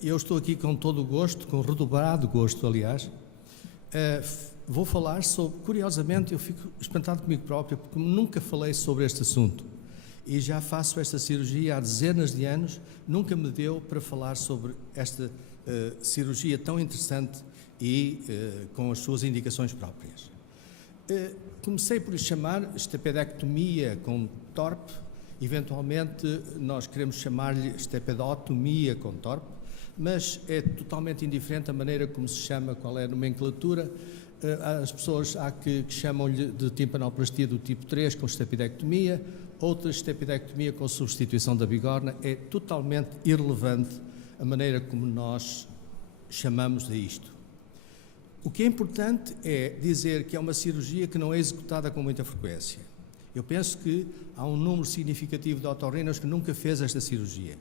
Eu estou aqui com todo o gosto, com redobrado gosto, aliás. Vou falar sobre, curiosamente, eu fico espantado comigo próprio, porque nunca falei sobre este assunto. E já faço esta cirurgia há dezenas de anos, nunca me deu para falar sobre esta cirurgia tão interessante e com as suas indicações próprias. Comecei por chamar estapedectomia com TORP, eventualmente nós queremos chamar-lhe estepedotomia com TORP, mas é totalmente indiferente a maneira como se chama, qual é a nomenclatura. As pessoas há que chamam-lhe de timpanoplastia do tipo 3 com estapedectomia, outra estapedectomia com substituição da bigorna. É totalmente irrelevante a maneira como nós chamamos a isto. O que é importante é dizer que é uma cirurgia que não é executada com muita frequência. Eu penso que há um número significativo de otorrinos que nunca fez esta cirurgia.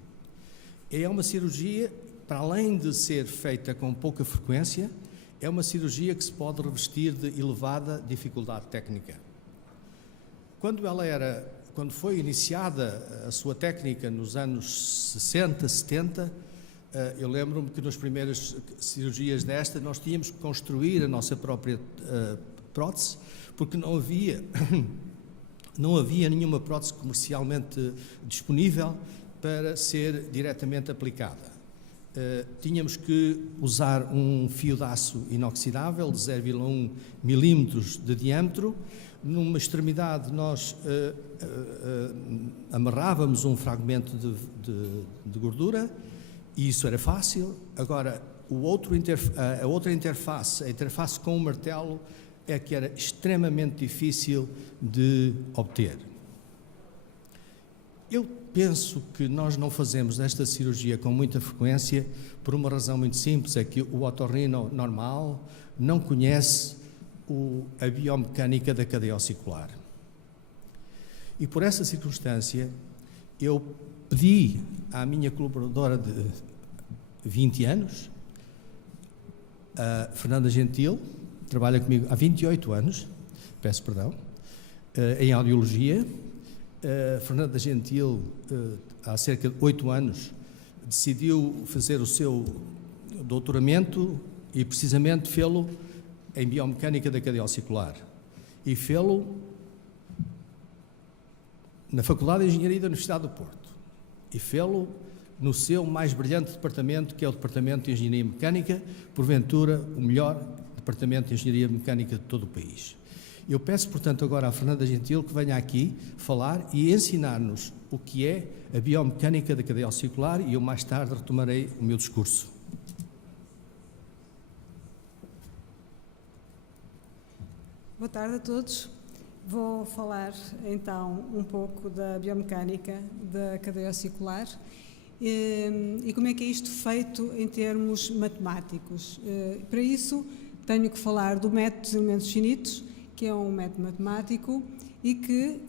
É uma cirurgia, para além de ser feita com pouca frequência, é uma cirurgia que se pode revestir de elevada dificuldade técnica. Quando foi iniciada a sua técnica nos anos 60, 70, eu lembro-me que nas primeiras cirurgias desta nós tínhamos que construir a nossa própria prótese, porque não havia nenhuma prótese comercialmente disponível para ser diretamente aplicada. Tínhamos que usar um fio de aço inoxidável de 0,1 milímetros de diâmetro. Numa extremidade nós amarrávamos um fragmento de gordura e isso era fácil. Agora, a outra interface, a interface com o martelo, é que era extremamente difícil de obter. Eu penso que nós não fazemos esta cirurgia com muita frequência por uma razão muito simples, é que o otorrino normal não conhece a biomecânica da cadeia ossicular. E por essa circunstância, eu pedi à minha colaboradora de 20 anos, a Fernanda Gentil, trabalha comigo há 28 anos, peço perdão, em audiologia. Fernanda Gentil, há cerca de 8 anos, decidiu fazer o seu doutoramento e precisamente fê-lo em biomecânica da cadeia ossicular. E fê-lo na Faculdade de Engenharia da Universidade do Porto. E fê-lo no seu mais brilhante departamento, que é o Departamento de Engenharia Mecânica, porventura o melhor Departamento de Engenharia Mecânica de todo o país. Eu peço, portanto, agora à Fernanda Gentil que venha aqui falar e ensinar-nos o que é a biomecânica da cadeia ossicular e eu mais tarde retomarei o meu discurso. Boa tarde a todos. Vou falar então um pouco da biomecânica da cadeia ossicular e como é que é isto feito em termos matemáticos. Para isso tenho que falar do método dos elementos finitos, que é um método matemático e que,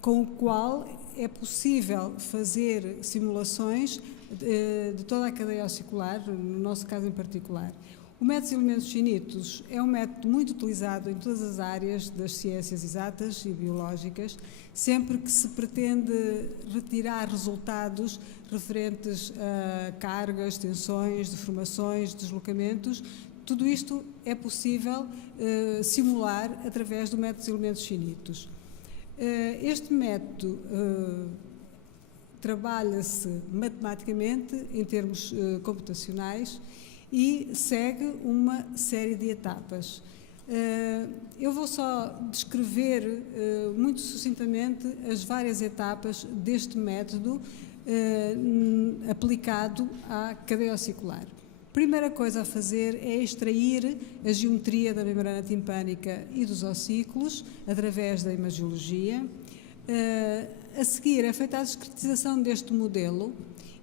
com o qual é possível fazer simulações de toda a cadeia ossicular, no nosso caso em particular. O método dos elementos finitos é um método muito utilizado em todas as áreas das ciências exatas e biológicas, sempre que se pretende retirar resultados referentes a cargas, tensões, deformações, deslocamentos. Tudo isto é possível simular através do método dos elementos finitos. Este método trabalha-se matematicamente em termos computacionais e segue uma série de etapas. Eu vou só descrever muito sucintamente as várias etapas deste método aplicado à cadeia ossicular. A primeira coisa a fazer é extrair a geometria da membrana timpânica e dos ossículos através da imagiologia. A seguir é feita a discretização deste modelo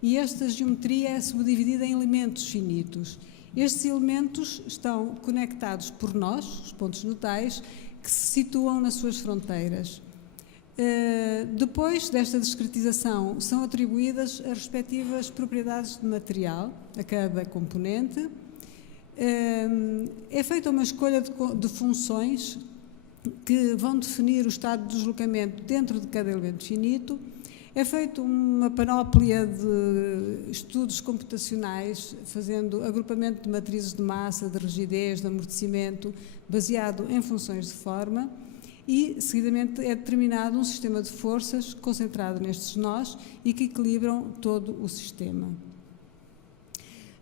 e esta geometria é subdividida em elementos finitos. Estes elementos estão conectados por nós, os pontos notais, que se situam nas suas fronteiras. Depois desta discretização, são atribuídas as respectivas propriedades de material a cada componente. É feita uma escolha de funções que vão definir o estado de deslocamento dentro de cada elemento finito. É feito uma panóplia de estudos computacionais, fazendo agrupamento de matrizes de massa, de rigidez, de amortecimento, baseado em funções de forma, e, seguidamente, é determinado um sistema de forças concentrado nestes nós e que equilibram todo o sistema.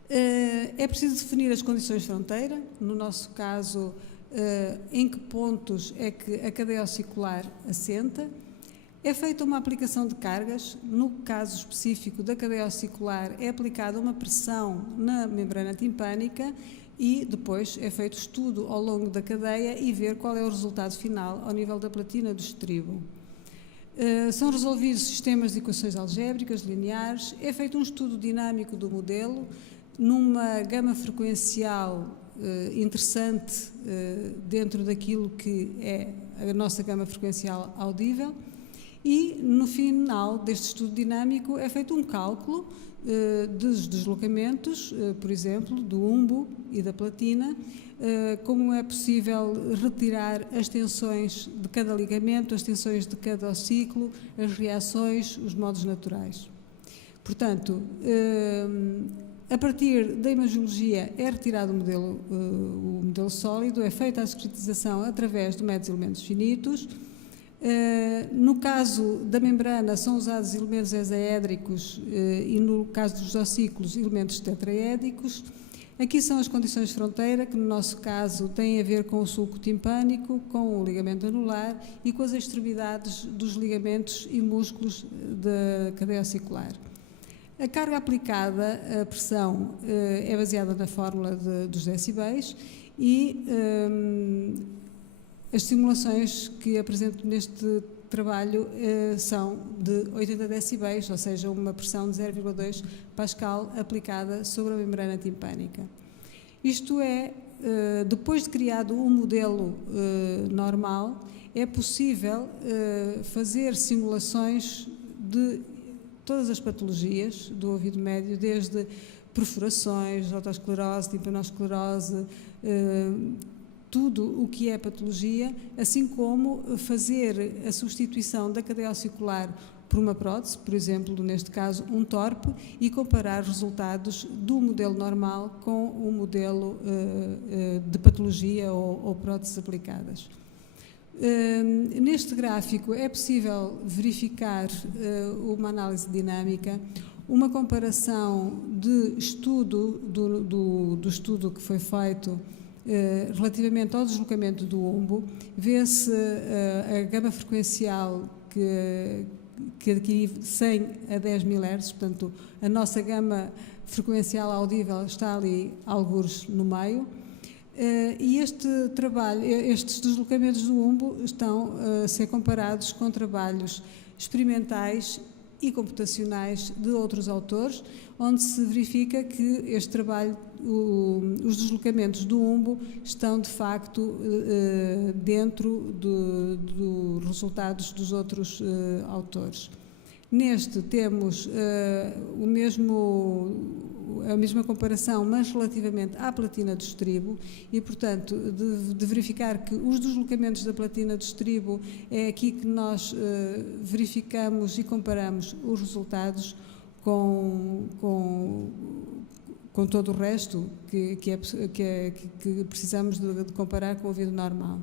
É preciso definir as condições de fronteira, no nosso caso, em que pontos é que a cadeia ossicular assenta. É feita uma aplicação de cargas, no caso específico da cadeia ossicular é aplicada uma pressão na membrana timpânica e depois é feito estudo ao longo da cadeia e ver qual é o resultado final ao nível da platina do estribo. São resolvidos sistemas de equações algébricas lineares, é feito um estudo dinâmico do modelo, numa gama frequencial interessante dentro daquilo que é a nossa gama frequencial audível, e no final deste estudo dinâmico é feito um cálculo dos deslocamentos, por exemplo, do umbo e da platina, como é possível retirar as tensões de cada ligamento, as tensões de cada ossículo, as reações, os modos naturais. Portanto, a partir da imagiologia é retirado o modelo sólido, é feita a discretização através de métodos de elementos finitos. No caso da membrana são usados elementos hexaédricos e no caso dos ossículos elementos tetraédicos. Aqui são as condições de fronteira, que no nosso caso têm a ver com o sulco timpânico, com o ligamento anular e com as extremidades dos ligamentos e músculos da cadeia ossicular. A carga aplicada, a pressão, é baseada na fórmula dos decibéis e as simulações que apresento neste trabalho são de 80 decibéis, ou seja, uma pressão de 0,2 Pascal aplicada sobre a membrana timpânica. Isto é, depois de criado um modelo normal, é possível fazer simulações de todas as patologias do ouvido médio, desde perfurações, otosclerose, timpanosclerose, tudo o que é patologia, assim como fazer a substituição da cadeia ossicular por uma prótese, por exemplo, neste caso, um TORP, e comparar os resultados do modelo normal com o modelo de patologia ou próteses aplicadas. Neste gráfico é possível verificar uma análise dinâmica, uma comparação de estudo do estudo que foi feito relativamente ao deslocamento do umbo. Vê-se a gama frequencial que adquiri 100 a 10 mil Hz, portanto a nossa gama frequencial audível está ali algures no meio. E este trabalho, estes deslocamentos do umbo estão a ser comparados com trabalhos experimentais e computacionais de outros autores, onde se verifica que este trabalho, os deslocamentos do umbo estão de facto dentro dos resultados dos outros autores. Neste temos a mesma comparação, mas relativamente à platina do estribo e, portanto, de verificar que os deslocamentos da platina do estribo é aqui que nós verificamos e comparamos os resultados com todo o resto que precisamos de comparar com o ouvido normal.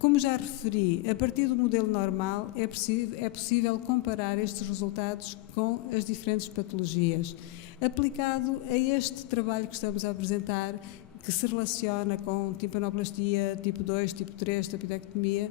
Como já referi, a partir do modelo normal é possível comparar estes resultados com as diferentes patologias. Aplicado a este trabalho que estamos a apresentar, que se relaciona com timpanoplastia tipo 2, tipo 3, tapidectomia,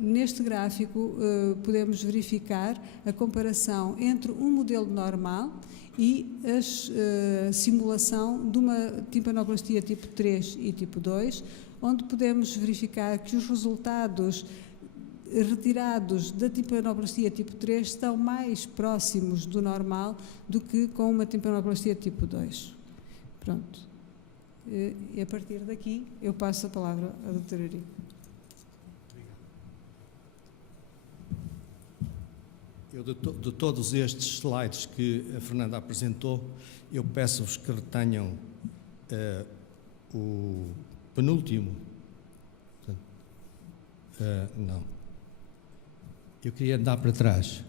neste gráfico podemos verificar a comparação entre um modelo normal e a simulação de uma timpanoplastia tipo 3 e tipo 2, onde podemos verificar que os resultados retirados da timpanoplastia tipo 3 estão mais próximos do normal do que com uma timpanoplastia tipo 2. Pronto. E a partir daqui eu passo a palavra à doutora Eurico. Eu, de todos estes slides que a Fernanda apresentou, eu peço-vos que retenham o penúltimo. Não. Eu queria andar para trás.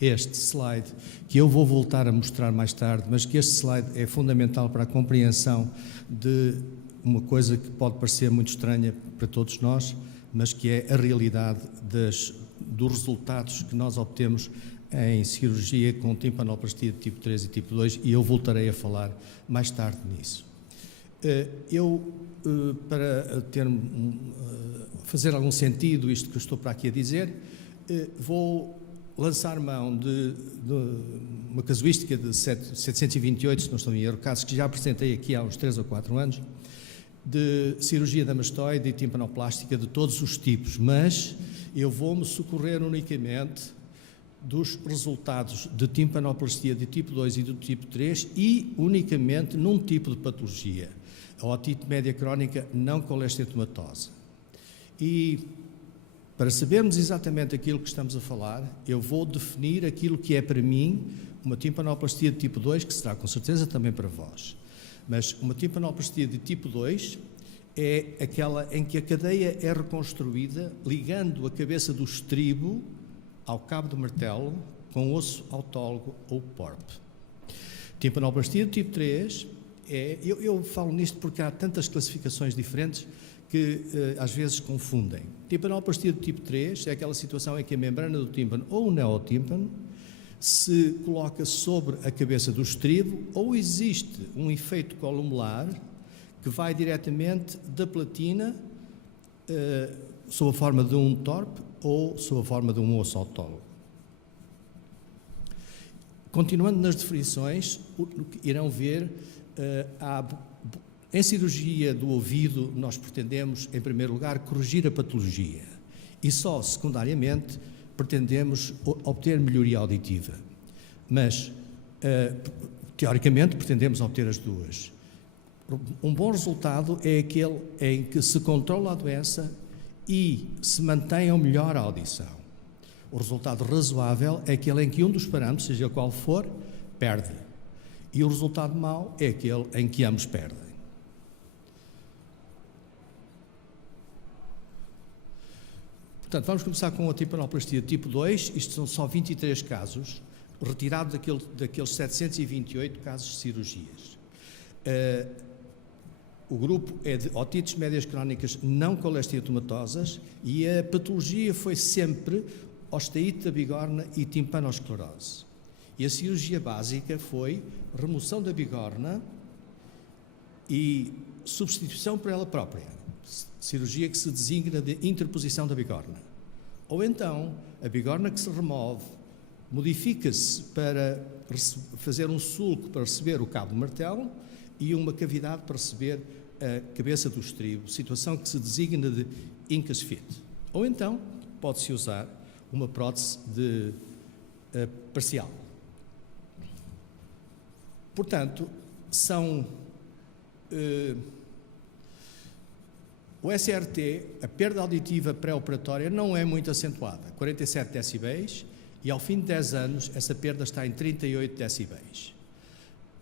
Este slide, que eu vou voltar a mostrar mais tarde, mas que este slide é fundamental para a compreensão de uma coisa que pode parecer muito estranha para todos nós, mas que é a realidade dos resultados que nós obtemos em cirurgia com timpanoplastia de tipo 3 e tipo 2, e eu voltarei a falar mais tarde nisso. Para fazer algum sentido isto que eu estou para aqui a dizer, vou lançar mão de uma casuística de 728, se não estou em erro, casos que já apresentei aqui há uns 3 ou 4 anos, de cirurgia da mastoide e timpanoplástica de todos os tipos, mas eu vou-me socorrer unicamente dos resultados de timpanoplastia de tipo 2 e do tipo 3 e unicamente num tipo de patologia, a otite média crónica não colesteatomatose. E para sabermos exatamente aquilo que estamos a falar, eu vou definir aquilo que é para mim uma timpanoplastia de tipo 2, que será com certeza também para vós. Mas uma timpanoplastia de tipo 2 é aquela em que a cadeia é reconstruída ligando a cabeça do estribo ao cabo do martelo com osso autólogo ou PORP. Timpanoplastia de tipo 3 eu falo nisto porque há tantas classificações diferentes que às vezes confundem. Timpanoplastia de tipo 3 é aquela situação em que a membrana do tímpano ou o neotímpano se coloca sobre a cabeça do estribo ou existe um efeito columular que vai diretamente da platina sob a forma de um TORP ou sob a forma de um osso autólogo. Continuando nas definições, irão ver, em cirurgia do ouvido, nós pretendemos, em primeiro lugar, corrigir a patologia e só, secundariamente, pretendemos obter melhoria auditiva. Mas, teoricamente, pretendemos obter as duas. Um bom resultado é aquele em que se controla a doença e se mantém ou melhora a audição. O resultado razoável é aquele em que um dos parâmetros, seja qual for, perde. E o resultado mau é aquele em que ambos perdem. Portanto, vamos começar com a timpanoplastia tipo 2. Isto são só 23 casos, retirados daqueles 728 casos de cirurgias. O grupo é de otites médias crónicas não colesteatomatosas e a patologia foi sempre osteite da bigorna e timpanosclerose. E a cirurgia básica foi remoção da bigorna e substituição por ela própria, cirurgia que se designa de interposição da bigorna. Ou então, a bigorna que se remove modifica-se para fazer um sulco para receber o cabo do martelo e uma cavidade para receber a cabeça do estribo, situação que se designa de incus fit. Ou então, pode-se usar uma prótese parcial. Portanto, o SRT, a perda auditiva pré-operatória, não é muito acentuada, 47 decibéis, e ao fim de 10 anos essa perda está em 38 decibéis.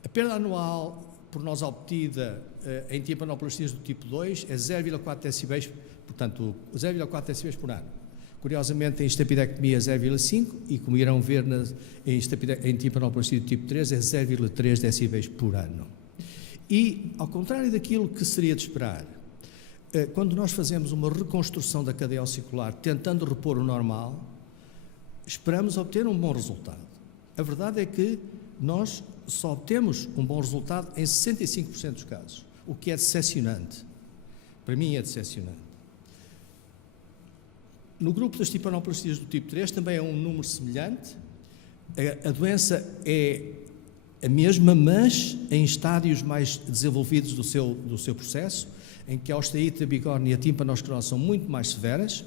A perda anual por nós obtida em timpanoplastias do tipo 2 é 0,4 decibéis, portanto, 0,4 decibéis por ano. Curiosamente, em estapidectomia é 0,5 e, como irão ver em timpanoplastia do tipo 3, é 0,3 decibéis por ano. E, ao contrário daquilo que seria de esperar, quando nós fazemos uma reconstrução da cadeia ossicular tentando repor o normal, esperamos obter um bom resultado. A verdade é que nós só obtemos um bom resultado em 65% dos casos, o que é decepcionante. Para mim é decepcionante. No grupo das timpanoplastias do tipo 3 também é um número semelhante. A doença é a mesma, mas em estádios mais desenvolvidos do seu processo, em que a osteite da bigorna e a timpanosclerose são muito mais severas,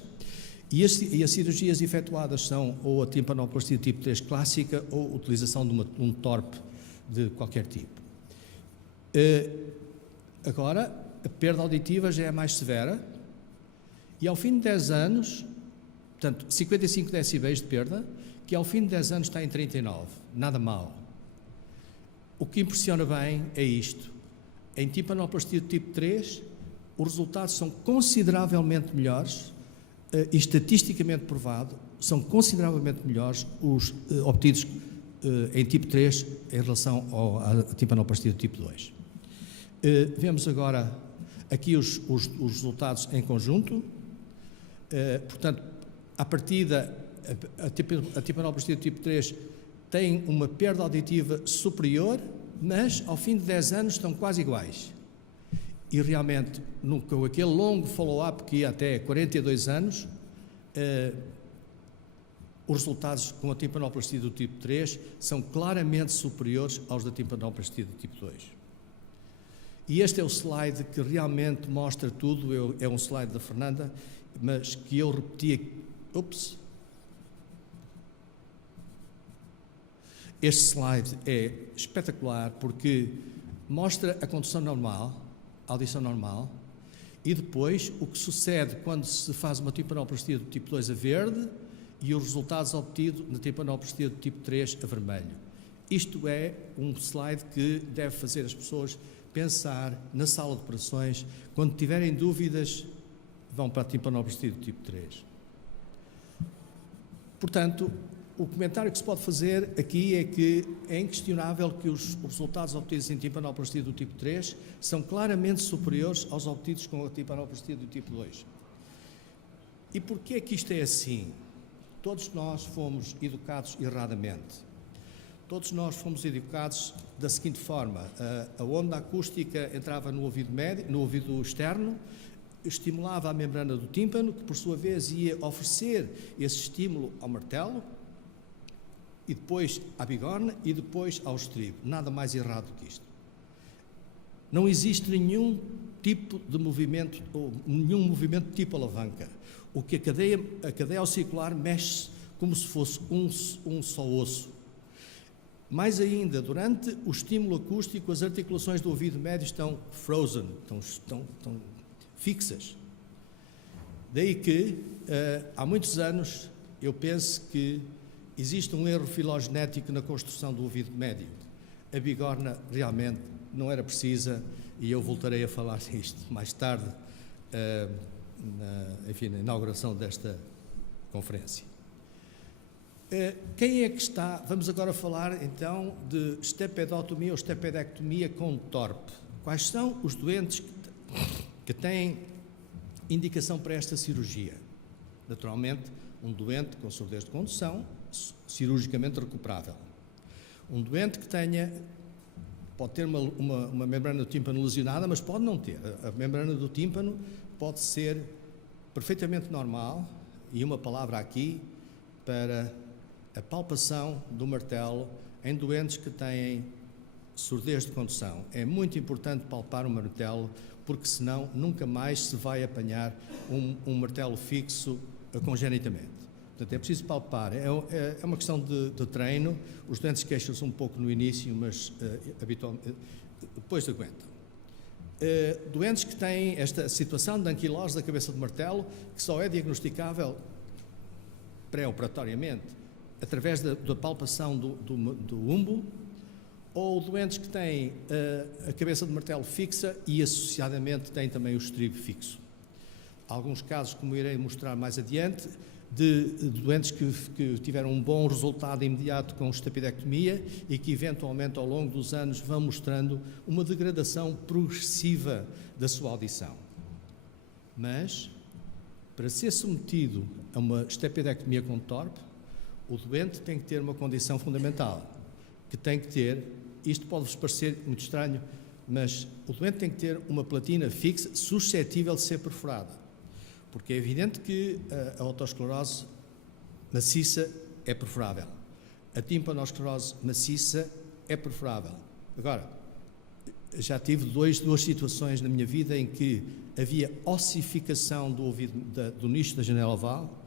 e as cirurgias efetuadas são ou a timpanoplastia tipo 3 clássica ou a utilização de um TORP de qualquer tipo. Agora, a perda auditiva já é mais severa e ao fim de 10 anos, portanto, 55 decibéis de perda, que ao fim de 10 anos está em 39, nada mal. O que impressiona bem é isto. Em timpanoplastia do tipo 3, os resultados são consideravelmente melhores e estatisticamente provado, são consideravelmente melhores os obtidos em tipo 3 em relação à timpanoplastia do tipo 2. Vemos agora aqui os resultados em conjunto. Portanto, à partida, a timpanoplastia do tipo 3 tem uma perda auditiva superior, mas ao fim de 10 anos estão quase iguais. E realmente, com aquele longo follow-up que ia até 42 anos, os resultados com a timpanoplastia do tipo 3 são claramente superiores aos da timpanoplastia do tipo 2. E este é o slide que realmente mostra tudo, é um slide da Fernanda, mas que eu repeti aqui. Este slide é espetacular porque mostra a condução normal, a audição normal, e depois o que sucede quando se faz uma timpanoplastia do tipo 2 a verde e os resultados obtidos na timpanoplastia do tipo 3 a vermelho. Isto é um slide que deve fazer as pessoas pensar na sala de operações. Quando tiverem dúvidas, vão para a timpanoplastia do tipo 3. Portanto, o comentário que se pode fazer aqui é que é inquestionável que os resultados obtidos em timpanoplastia do tipo 3 são claramente superiores aos obtidos com a timpanoplastia do tipo 2. E porquê é que isto é assim? Todos nós fomos educados erradamente. Todos nós fomos educados da seguinte forma: a onda acústica entrava no ouvido médio, no ouvido externo, estimulava a membrana do tímpano, que por sua vez ia oferecer esse estímulo ao martelo, e depois à bigorna e depois ao estribo. Nada mais errado que isto. Não existe nenhum tipo de movimento, ou nenhum movimento tipo alavanca. O que a cadeia auricular mexe como se fosse um só osso. Mais ainda, durante o estímulo acústico, as articulações do ouvido médio estão frozen, estão fixas. Daí que, há muitos anos, eu penso que existe um erro filogenético na construção do ouvido médio. A bigorna realmente não era precisa, e eu voltarei a falar nisto mais tarde, na inauguração desta conferência. Quem é que está? Vamos agora falar então de estepedotomia ou estepedectomia com TORP. Quais são os doentes que têm indicação para esta cirurgia? Naturalmente, um doente com surdez de condução, cirurgicamente recuperável. Um doente que pode ter uma membrana do tímpano lesionada, mas pode não ter. A membrana do tímpano pode ser perfeitamente normal, e uma palavra aqui para a palpação do martelo em doentes que têm surdez de condução. É muito importante palpar o martelo, porque senão nunca mais se vai apanhar um martelo fixo congenitamente. Portanto, é preciso palpar. É uma questão de treino. Os doentes queixam-se um pouco no início, mas habitualmente depois aguentam. Doentes que têm esta situação de anquilose da cabeça do martelo, que só é diagnosticável pré-operatoriamente, através da palpação do umbo, ou doentes que têm a cabeça de martelo fixa e, associadamente, têm também o estribo fixo. Alguns casos, como irei mostrar mais adiante, de doentes que tiveram um bom resultado imediato com estepedectomia e que, eventualmente, ao longo dos anos, vão mostrando uma degradação progressiva da sua audição. Mas, para ser submetido a uma estepedectomia com TORP, o doente tem que ter uma condição fundamental, que tem que ter, isto pode-vos parecer muito estranho, mas o doente tem que ter uma platina fixa suscetível de ser perfurada. Porque é evidente que a otosclerose maciça é perfurável. A timpanosclerose maciça é perfurável. Agora, já tive duas situações na minha vida em que havia ossificação do ouvido, do nicho da janela oval,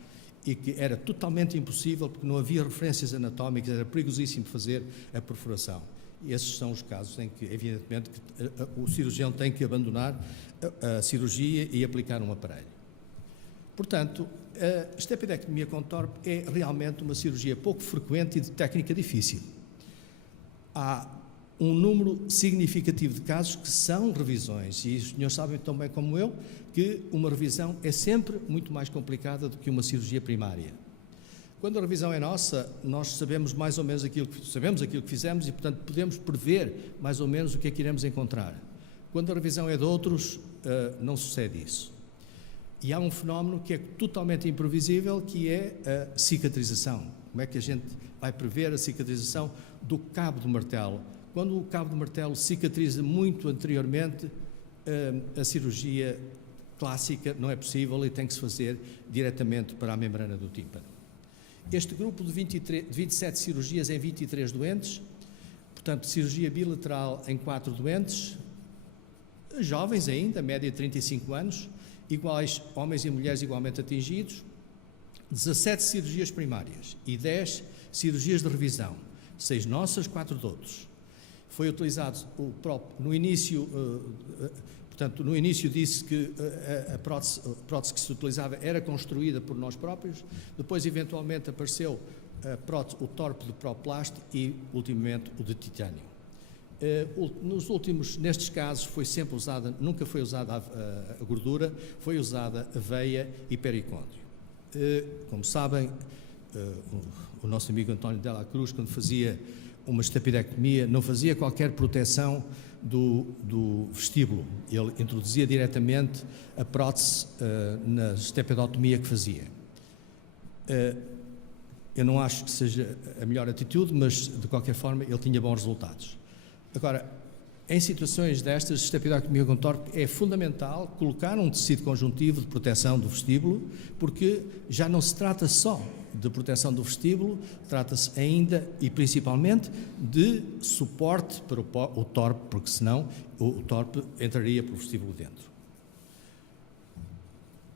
e que era totalmente impossível, porque não havia referências anatómicas, era perigosíssimo fazer a perfuração. E esses são os casos em que, evidentemente, o cirurgião tem que abandonar a cirurgia e aplicar um aparelho. Portanto, a estepedectomia com TORP é realmente uma cirurgia pouco frequente e de técnica difícil. Há um número significativo de casos que são revisões, e os senhores sabem tão bem como eu que uma revisão é sempre muito mais complicada do que uma cirurgia primária. Quando a revisão é nossa, nós sabemos mais ou menos aquilo que fizemos e, portanto, podemos prever mais ou menos o que é que iremos encontrar. Quando a revisão é de outros, não sucede isso. E há um fenómeno que é totalmente imprevisível, que é a cicatrização. Como é que a gente vai prever a cicatrização do cabo do martelo? Quando o cabo do martelo cicatriza muito anteriormente, a cirurgia clássica não é possível e tem que se fazer diretamente para a membrana do tímpano. Este grupo de 27 cirurgias em 23 doentes, portanto, cirurgia bilateral em 4 doentes, jovens ainda, média de 35 anos, iguais homens e mulheres igualmente atingidos, 17 cirurgias primárias e 10 cirurgias de revisão, 6 nossas, 4 de outros. Foi utilizado no início, portanto, no início disse que a prótese que se utilizava era construída por nós próprios, depois eventualmente apareceu o TORP de Proplast e, ultimamente, o de titânio. Nestes casos foi sempre usada, nunca foi usada a gordura, foi usada a veia e pericôndrio. Como sabem, o nosso amigo António Dela Cruz, quando fazia uma estapidectomia, não fazia qualquer proteção do vestíbulo. Ele introduzia diretamente a prótese na estepidotomia que fazia. Eu não acho que seja a melhor atitude, mas, de qualquer forma, ele tinha bons resultados. Agora, em situações destas, a estapidectomia com TORP é fundamental colocar um tecido conjuntivo de proteção do vestíbulo, porque já não se trata só de proteção do vestíbulo, trata-se ainda e principalmente de suporte para o TORP, porque senão o TORP entraria pelo vestíbulo dentro.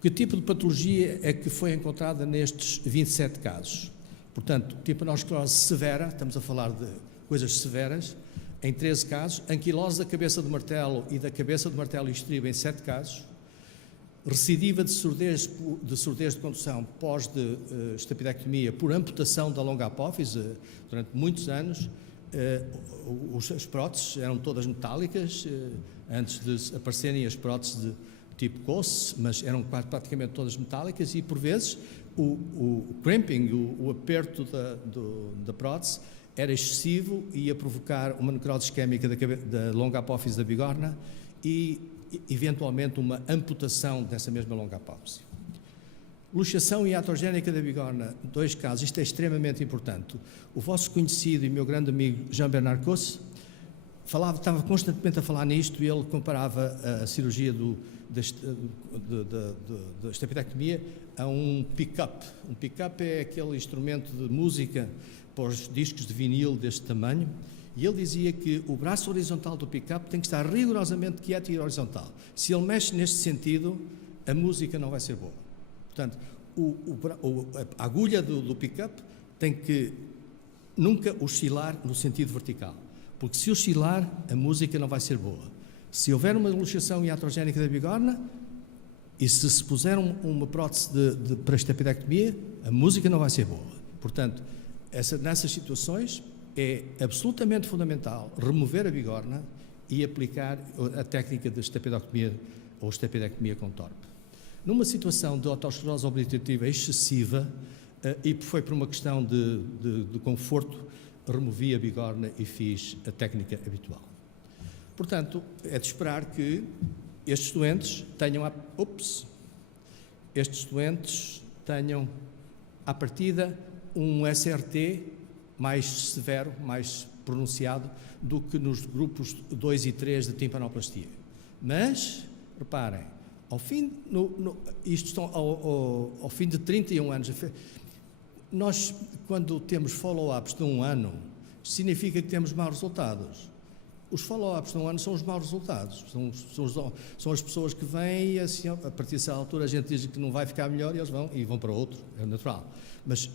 Que tipo de patologia é que foi encontrada nestes 27 casos? Portanto, timpanosclerose severa, estamos a falar de coisas severas, em 13 casos, anquilose da cabeça do martelo e da cabeça do martelo e estribo em 7 casos, recidiva de surdez de condução pós de estapidectomia por amputação da longa apófise durante muitos anos. As próteses eram todas metálicas, antes de aparecerem as próteses de tipo COS, mas eram praticamente todas metálicas e, por vezes, o cramping, o aperto da prótese, era excessivo e ia provocar uma necrose isquémica da longa apófise da bigorna e, eventualmente, uma amputação dessa mesma longa apófise. Luxação iatrogénica da bigorna, 2 casos, isto é extremamente importante. O vosso conhecido e meu grande amigo Jean-Bernard Causse estava constantemente a falar nisto e ele comparava a cirurgia da estapidectomia a um pick-up. Um pick-up é aquele instrumento de música para os discos de vinil deste tamanho, e ele dizia que o braço horizontal do pick-up tem que estar rigorosamente quieto e horizontal. Se ele mexe neste sentido, a música não vai ser boa. Portanto, a agulha do pick-up tem que nunca oscilar no sentido vertical, porque se oscilar, a música não vai ser boa. Se houver uma luxação iatrogénica da bigorna, e se puser uma prótese para estapidectomia, a música não vai ser boa. Portanto, nessas situações é absolutamente fundamental remover a bigorna e aplicar a técnica de estapidectomia ou estapidectomia com TORP. Numa situação de otosclerose obliterativa excessiva, e foi por uma questão de conforto, removi a bigorna e fiz a técnica habitual. Portanto, é de esperar que estes doentes tenham à partida um SRT mais severo, mais pronunciado do que nos grupos 2 e 3 de timpanoplastia. Mas, reparem, ao fim de 31 anos, nós, quando temos follow-ups de 1 ano, significa que temos maus resultados. Os follow-ups de 1 ano são os maus resultados, são as pessoas que vêm e assim, a partir dessa altura a gente diz que não vai ficar melhor e eles vão para outro, é natural. Mas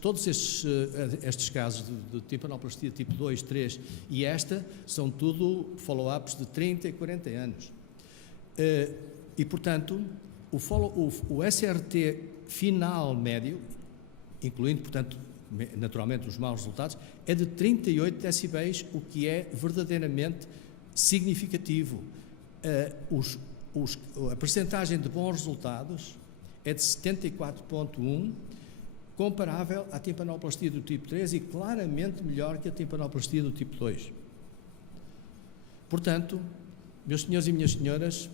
todos estes casos de timpanoplastia tipo 2, 3 e são tudo follow-ups de 30 e 40 anos. E, portanto, o SRT final médio, incluindo, portanto, naturalmente os maus resultados, é de 38 decibéis, o que é verdadeiramente significativo. A percentagem de bons resultados é de 74,1, comparável à timpanoplastia do tipo 3 e claramente melhor que a timpanoplastia do tipo 2. Portanto, meus senhores e minhas senhoras,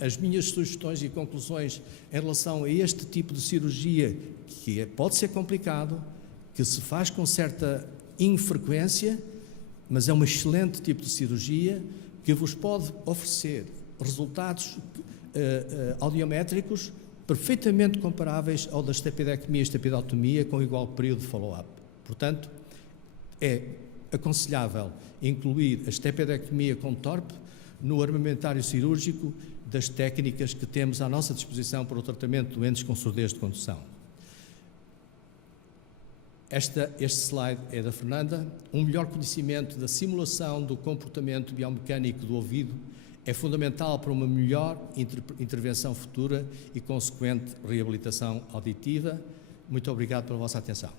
as minhas sugestões e conclusões em relação a este tipo de cirurgia, que pode ser complicado, que se faz com certa infrequência, mas é um excelente tipo de cirurgia que vos pode oferecer resultados audiométricos perfeitamente comparáveis ao da estapedectomia e estapedotomia com igual período de follow-up. Portanto, é aconselhável incluir a estapedectomia com TORP no armamentário cirúrgico das técnicas que temos à nossa disposição para o tratamento de doentes com surdez de condução. Este slide é da Fernanda. Um melhor conhecimento da simulação do comportamento biomecânico do ouvido é fundamental para uma melhor intervenção futura e consequente reabilitação auditiva. Muito obrigado pela vossa atenção.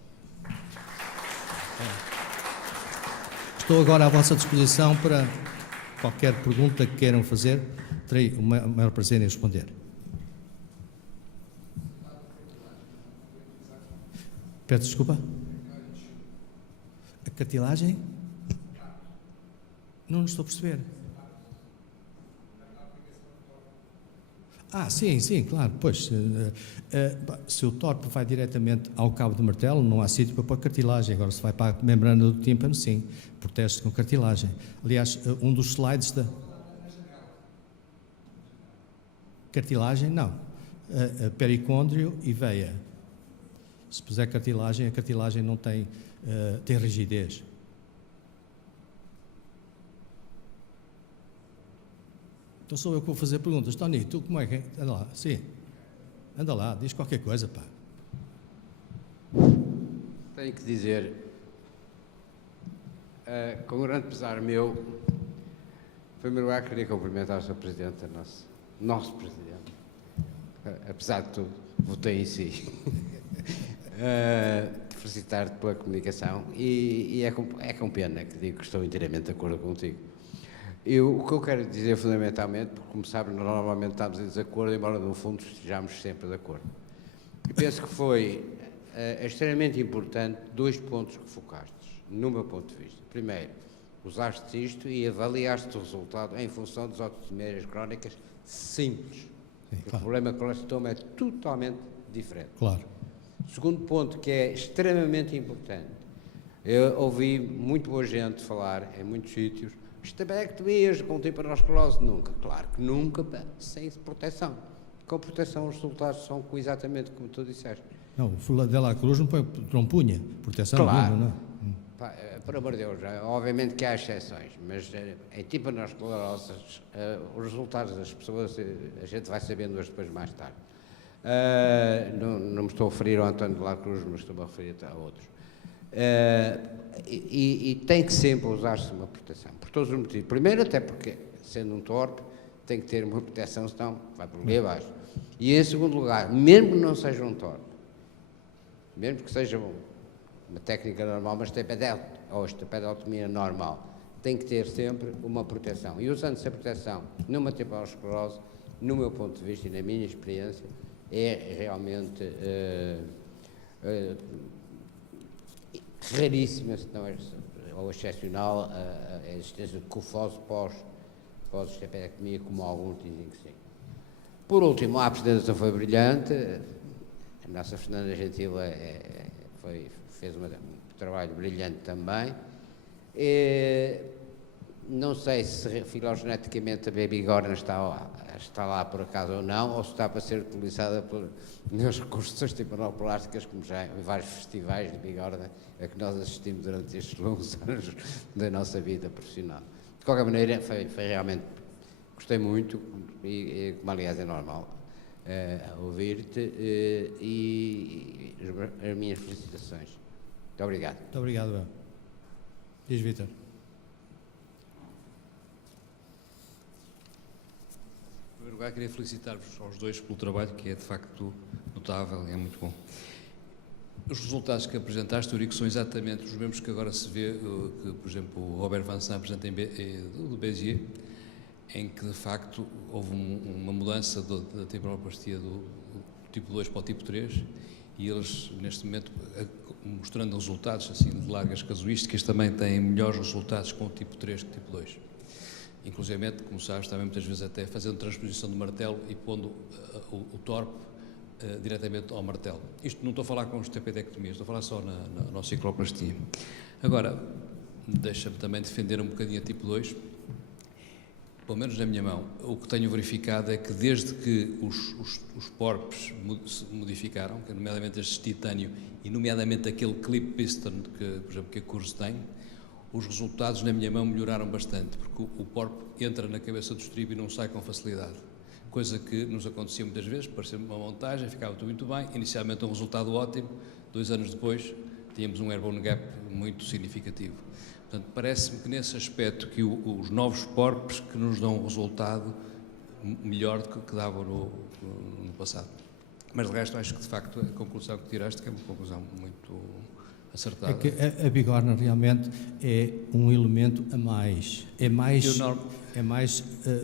Estou agora à vossa disposição para qualquer pergunta que queiram fazer. Terei o maior prazer em responder. Peço desculpa? A cartilagem? Não estou a perceber. Sim, claro. Pois, se o TORP vai diretamente ao cabo do martelo, não há sítio para pôr cartilagem. Agora, se vai para a membrana do tímpano, sim, protege-se com cartilagem. Aliás, um dos slides da... Cartilagem, não. Pericôndrio e veia. Se puser cartilagem, a cartilagem não tem, tem rigidez. Então sou eu que vou fazer perguntas. Tony, tu como é que... Anda lá, sim. Anda lá, diz qualquer coisa, pá. Tenho que dizer, com grande pesar meu, em primeiro lugar queria cumprimentar o Sr. Presidente, nosso Presidente. Apesar de tudo, votei em si. Felicitar-te pela comunicação e é com pena que digo que estou inteiramente de acordo contigo. O que eu quero dizer fundamentalmente, porque como sabem, normalmente estamos em desacordo, embora no fundo estejamos sempre de acordo. E penso que foi extremamente importante 2 pontos que focaste, no meu ponto de vista. Primeiro, usaste isto e avaliaste o resultado em função das ototomias crónicas simples. Sim, claro. O problema com o colestoma é totalmente diferente. Claro. Segundo ponto, que é extremamente importante, eu ouvi muito boa gente falar em muitos sítios, estapedectomias com timpanoclerose, nunca. Claro que nunca, sem proteção. Com proteção os resultados são exatamente como tu disseste. Não, o Fula de la Cruz não punha proteção claro. nenhuma, não é? Por amor de Deus, obviamente que há exceções, mas em timpanoclerose os resultados das pessoas a gente vai sabendo hoje depois mais tarde. Não me estou a referir ao António de la Cruz, mas estou a referir a outros. E tem que sempre usar-se uma proteção, por todos os motivos. Primeiro, até porque, sendo um TORP, tem que ter uma proteção, senão vai por ali abaixo. E em segundo lugar, mesmo que não seja um TORP, mesmo que seja uma técnica normal, mas ou estapedotomia normal, tem que ter sempre uma proteção. E usando essa proteção numa timpanoclerose, no meu ponto de vista e na minha experiência, é realmente raríssima, se não é, ou excepcional, a existência de cofose pós-estapedectomia, como alguns dizem que sim. Por último, a apresentação foi brilhante, a nossa Fernanda Gentil fez um trabalho brilhante também. Não sei se filogeneticamente a bigorna está lá por acaso ou não, ou se está para ser utilizada nas reconstruções timpanoclásticas, como já em vários festivais de bigorna a que nós assistimos durante estes longos anos da nossa vida profissional. De qualquer maneira, foi realmente, gostei muito, e como aliás é normal ouvir-te, e as minhas felicitações. Muito obrigado. Muito obrigado, Ben. Diz, Vítor. Em primeiro lugar, queria felicitar-vos aos dois pelo trabalho, que é de facto notável e é muito bom. Os resultados que apresentaste, Eurico, são exatamente os mesmos que agora se vê, que, por exemplo, o Robert Vincent apresenta do Bézier, em que, de facto, houve uma mudança da temporoplastia do tipo 2 para o tipo 3, e eles, neste momento, mostrando resultados assim, de largas casuísticas, também têm melhores resultados com o tipo 3 que o tipo 2. Inclusive, como sabes, também muitas vezes até fazendo transposição do martelo e pondo o torpe diretamente ao martelo. Isto não estou a falar com os TPDectomias, estou a falar só na cicloplastia. Agora, deixa-me também defender um bocadinho a tipo 2. Pelo menos na minha mão, o que tenho verificado é que desde que os porpes se modificaram, que nomeadamente este titânio e nomeadamente aquele clip piston que, por exemplo, que a Curso tem, os resultados na minha mão melhoraram bastante, porque o porp entra na cabeça do estribo e não sai com facilidade. Coisa que nos acontecia muitas vezes, parecia uma montagem, ficava tudo muito bem, inicialmente um resultado ótimo, 2 anos depois tínhamos um airborne gap muito significativo. Portanto, parece-me que nesse aspecto que os novos porpes que nos dão um resultado melhor do que davam no passado. Mas de resto acho que de facto a conclusão que tiraste que é uma conclusão muito acertada. É que a bigorna realmente é um elemento a mais. É mais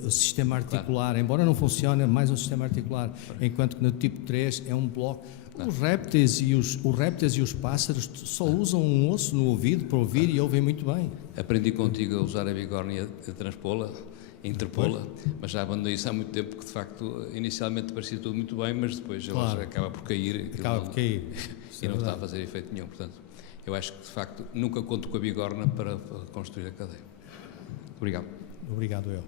o sistema articular, claro. Embora não funcione, é mais um sistema articular, claro. Enquanto que no tipo 3 é um bloco. Claro. Os répteis e os pássaros só usam um osso no ouvido para ouvir, claro. E ouvem muito bem. Aprendi contigo a usar a bigorna e a transpô-la, a interpô-la, mas já abandonei isso há muito tempo, porque de facto inicialmente parecia tudo muito bem, mas depois claro. Ela acaba por cair. E não está a fazer efeito nenhum. Portanto, eu acho que de facto nunca conto com a bigorna para construir a cadeia. Obrigado. Obrigado, eu.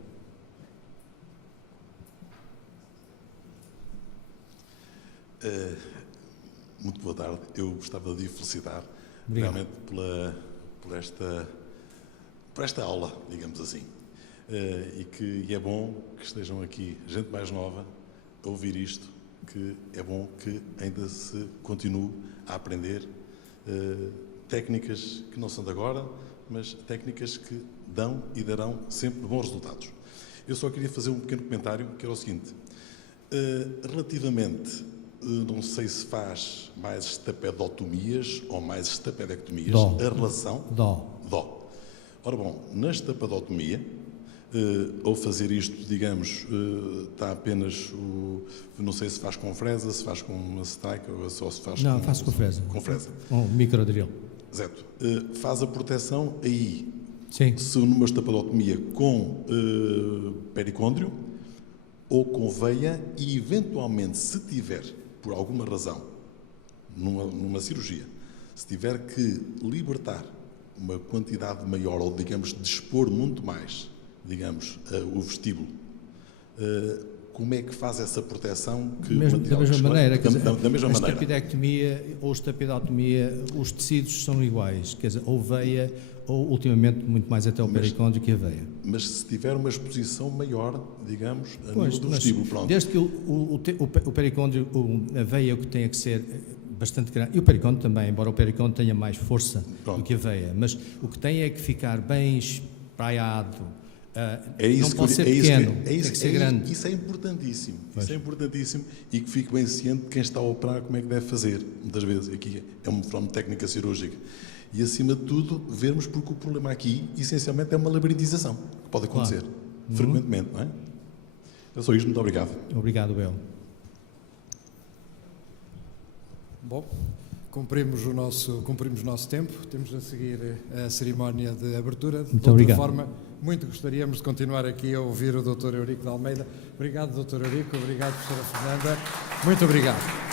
Muito boa tarde. Eu gostava de felicitar Obrigado. Realmente por esta aula, digamos assim. E é bom que estejam aqui gente mais nova a ouvir isto, que é bom que ainda se continue a aprender técnicas que não são de agora, mas técnicas que dão e darão sempre bons resultados. Eu só queria fazer um pequeno comentário, que era o seguinte. Relativamente, não sei se faz mais estapedotomias ou mais estapedectomias. Dó. A relação... Dó. Ora bom, na estapedotomia, ao fazer isto, digamos, está apenas não sei se faz com fresa, se faz com uma strike ou só se faz Não, faço com fresa. Com fresa. Com microdrill. Exato. Faz a proteção aí. Sim. Se numa estapedotomia com pericôndrio ou com veia e, eventualmente, se tiver, por alguma razão, numa cirurgia, se tiver que libertar uma quantidade maior ou, digamos, dispor muito mais, digamos, o vestíbulo, como é que faz essa proteção? Da mesma maneira, da mesma a maneira. estapedectomia ou estapedotomia, os tecidos são iguais, quer dizer, ou veia ou, ultimamente, muito mais até o pericôndrio que a veia. Mas se tiver uma exposição maior, digamos, a nível do vestíbulo, pronto. Desde que o pericôndrio, a veia o que tem que ser bastante grande, e o pericôndrio também, embora o pericôndrio tenha mais força do que a veia, mas o que tem é que ficar bem espraiado, não pode ser pequeno, tem que ser grande. Isso é importantíssimo, isso é importantíssimo, e que fique bem ciente de quem está a operar como é que deve fazer. Muitas vezes aqui é uma forma de técnica cirúrgica. E, acima de tudo, vermos porque o problema aqui, essencialmente, é uma labirintização, que pode acontecer frequentemente, não é? É só isto, muito obrigado. Obrigado, Bel. Bom, cumprimos o nosso tempo, temos a seguir a cerimónia de abertura. Muito obrigado. De outra forma, muito gostaríamos de continuar aqui a ouvir o Dr. Eurico de Almeida. Obrigado, Dr. Eurico, obrigado, Professora Fernanda. Muito obrigado.